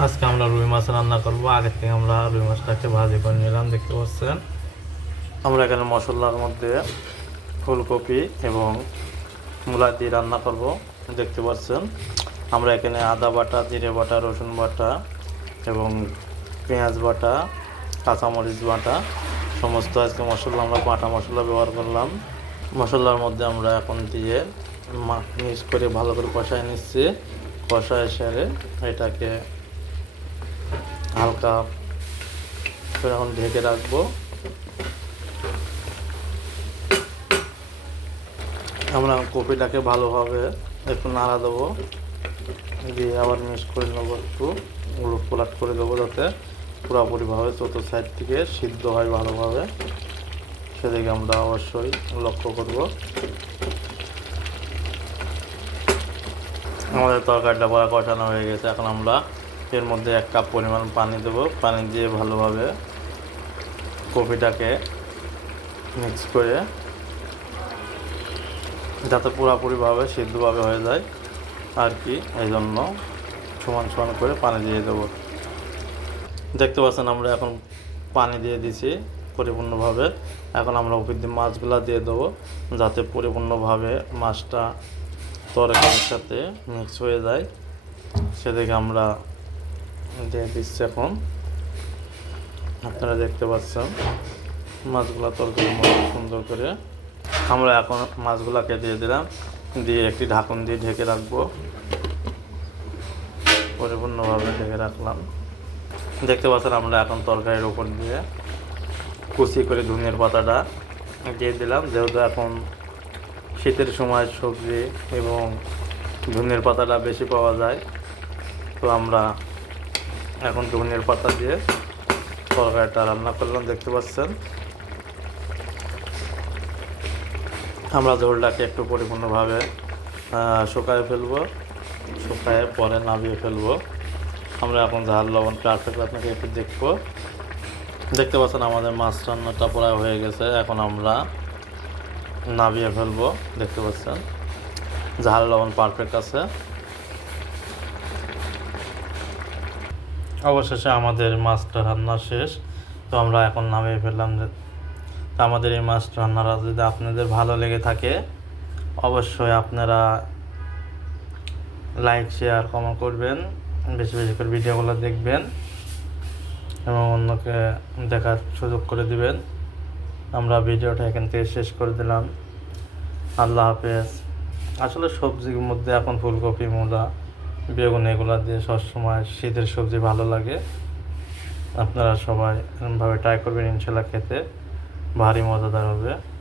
আজকে আমরা রুই মাছ রান্না করব। আগে থেকে আমরা রুই মাছটাকে ভাজি করে নিলাম, দেখতে পাচ্ছেন? আমরা এখানে মশলার মধ্যে ফুলকপি এবং মূলা দিয়ে রান্না করব, দেখতে পাচ্ছেন? আমরা এখানে আদা বাটা, জিরে বাটা, রসুন বাটা এবং পেঁয়াজ বাটা, কাঁচামরিচ বাটা, সমস্ত আজকে মশলা আমরা বাটা মশলা ব্যবহার করলাম। মশলার মধ্যে আমরা এখন দিয়ে মিক্স করে ভালো করে কষায় নিচ্ছি। কষায় সেরে এটাকে হালকা এখন ঢেকে রাখব। আমরা কপিটাকে ভালোভাবে একটু নাড়া দেবো। দিয়ে আবার মিক্স করে নেব একটু। উলট পোলাট করে দেবো যাতে পুরোপুরিভাবে চতুর্থ সাইড থেকে সিদ্ধ হয় ভালোভাবে। সেদিকে আমরা অবশ্যই লক্ষ্য করব। আমাদের তরকারিটা বড়া কষানো হয়ে গেছে। এখন আমরা এর মধ্যে এক কাপ পরিমাণ পানি দেবো। পানি দিয়ে ভালোভাবে কপিটাকে মিক্স করে যাতে পুরোপুরিভাবে সিদ্ধভাবে হয়ে যায় আর কি এই জন্য সমান সমান করে পানি দিয়ে দেবো। দেখতে পাচ্ছেন আমরা এখন পানি দিয়ে দিছি পরিপূর্ণভাবে। এখন আমরা উপর দিয়ে মাছগুলো দিয়ে দেবো যাতে পরিপূর্ণভাবে মাছটা তরকারির সাথে মিক্স হয়ে যায়। সেদিকে আমরা দিয়ে দিচ্ছি এখন। আপনারা দেখতে পাচ্ছেন, মাছগুলো তরকারি মধ্যে সুন্দর করে। আমরা এখন মাছগুলোকে দিয়ে দিলাম। দিয়ে একটি ঢাকন দিয়ে ঢেকে রাখব। পরিপূর্ণভাবে ঢেকে রাখলাম। দেখতে পাচ্ছেন আমরা এখন তরকারির উপর দিয়ে কুচি করে ধনিয়ার পাতাটা দিয়ে দিলাম। যেহেতু এখন শীতের সময় সবজি এবং ধনিয়ার পাতাটা বেশি পাওয়া যায়, তো আমরা এখন ধনিয়ার পাতা দিয়ে তরকারিটা রান্না করলাম, দেখতে পাচ্ছেন? আমরা ঝোলটাকে একটু পরিপূর্ণভাবে শুকায় ফেলব, শুকায় পরে নামিয়ে ফেলব। আমরা এখন ঝাল, লবণ পারফেক্ট আপনাকে একটু দেখব। দেখতে পাচ্ছেন আমাদের মাছ রান্নাটা প্রায় হয়ে গেছে, এখন আমরা নামিয়ে ফেলব, দেখতে পাচ্ছেন? ঝাল, লবণ পারফেক্ট আছে। অবশেষে আমাদের মাছটা রান্না শেষ। তো আমরা এখন নামিয়ে ফেললাম যে- তো আমাদের এই মাছ রান্নাটা যদি আপনাদের ভালো লেগে থাকে, অবশ্যই আপনারা লাইক শেয়ার কমেন্ট করবেন। বেশি বেশি করে ভিডিওগুলো দেখবেন এবং অন্যকে দেখার সুযোগ করে দিবেন। আমরা ভিডিওটা এখান থেকে শেষ করে দিলাম। আল্লাহ হাফেজ। আসলে সবজির মধ্যে এখন ফুলকপি, মূলা বেগুন এগুলো দিয়ে সবসময় শীতের সবজি ভালো লাগে। আপনারা সবাই এরমভাবে ট্রাই করবেন ইনশাল্লাহ খেতে। ভারী মজাদার হবে।